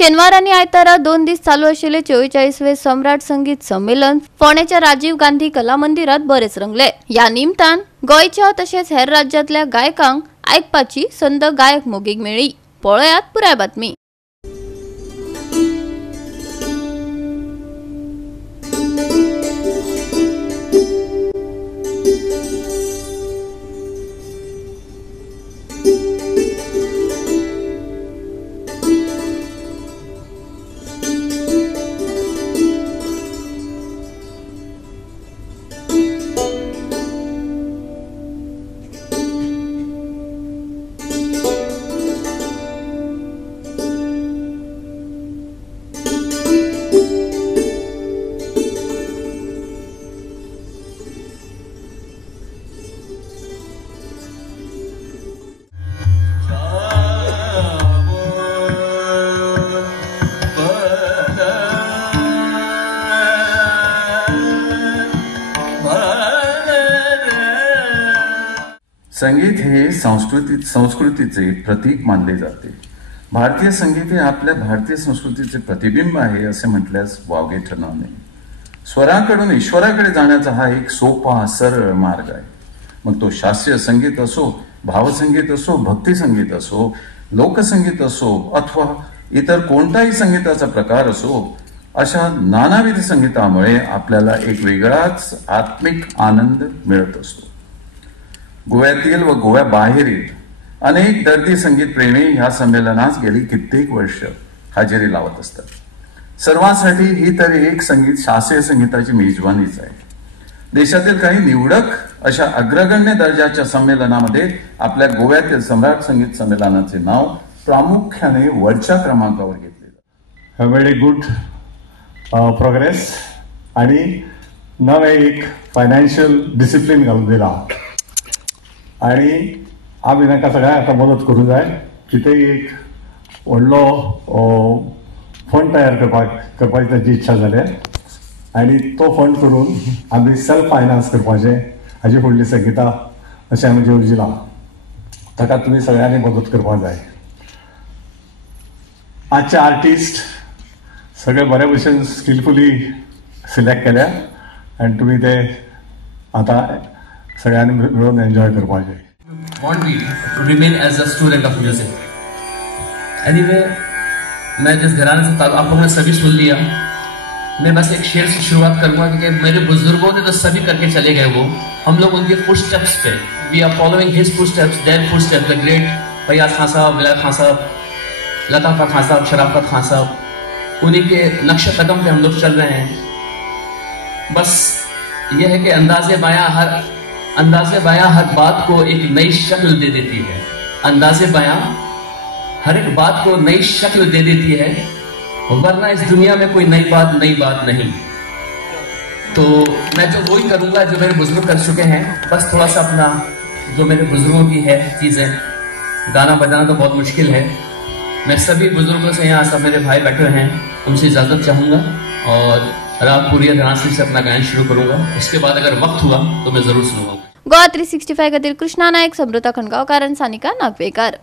शनिवार आणि आयतारा 2 दिवस चालू असलेले 44वे सम्राट संगीत संमेलन पुण्याच्या राजीव गांधी कला मंदिरात बरेच रंगले। या निमतान गोयच्या तसेच हेर राज्यातल्या गायकांक ऐकपाची संद गायक मोगीक मेळ्ळी। पळयात पुराय बातमी। संगीत हे संस्कृतीचे प्रतीक मानले जाते। भारतीय संगीत हे आपल्या भारतीय संस्कृतीचे प्रतिबिंब आहे असे म्हटल्यास वावगे ठरणार नाही। स्वराकडून ईश्वराकडे जाण्याचा हा एक सोपा सरळ मार्ग आहे। मग तो शास्त्रीय संगीत असो, भावसंगीत असो, भक्ती संगीत असो, लोकसंगीत असो अथवा इतर कोणताही संगीताचा प्रकार असो, अशा नानाविध संगीतामुळे आपल्याला एक वेगळाच आत्मिक आनंद मिळत असतो। गोव्यातील व गोव्याबाहेरील अनेक दर्दी संगीत प्रेमी ह्या संमेलनास गेली कित्येक वर्ष हजेरी लावत असतात। सर्वांसाठी ही तर एक शास्त्रीय संगीताची मेजवानीच आहे। देशातील काही निवडक अशा अग्रगण्य दर्जाच्या संमेलनामध्ये आपल्या गोव्यातील सम्राट संगीत संमेलनाचे नाव प्रामुख्याने वरच्या क्रमांकावर घेतले जाते। व्हेरी गुड प्रोग्रेस आणि नवे एक फायनान्शियल डिसिप्लिन घालून दिला आणि आम्ही तांकां सगळ्यांक आता मदत करूंक जाय। कितेंय एक व्हडलो फंड तयार करपाची ताची इच्छा जाल्या आणि तो फंड करून आमी सेल्फ फायनान्स करपाचें हाजी फुडली संगीता अशें आमी येवजिलां। ताका तुमी सगळ्यांनी मदत करपाक जाय। आजचे आर्टिस्ट सगळे बरे भशेन स्किलफुली सिलेक्ट केल्या आनी तुमी ते आता सगळ्यांनी मिळून एन्जॉय करपाचें। Want me to remain as a student of music? Anyway, मैं जिस घराने से आप लोगों ने सभी सुन लिया, मैं बस एक शेर से शुरुआत करूंगा कि मेरे बुजुर्गों ने तो सभी करके चले गए, वो हम लोग उनके फुटस्टेप्स पे, we are following his footsteps, their footsteps, the great Fayaz Khan Sahab, Vilayat Khan साहब, लताफत खान साहब, शराफत खान साहब, उन्हीं के नक्शे कदम पे हम लोग चल रहे हैं। बस यह है कि अंदाज़े बायां हर बात को एक नई शक्ल दे देती है। अंदाज़े बायां हर एक बात को नई शक्ल दे देती है, वरना इस दुनिया में कोई नई बात नहीं। तो मैं जो वही करूंगा जो मेरे बुजुर्ग कर चुके हैं। बस थोड़ा सा अपना जो मेरे बुजुर्गों की है चीजें, गाना बजाना तो बहुत मुश्किल है। मैं सभी बुजुर्गों से, यहाँ सब मेरे भाई बैठे हैं, उनसे इजाजत चाहूंगा और राग पूरी धनाश्री से अपना गायन शुरू करूंगा। उसके बाद अगर वक्त हुआ तो मैं जरूर सुनूंगा। गोवा 365 खातीर कृष्णा नायक, समृता खणगांवकार, सानिका नागवेकर।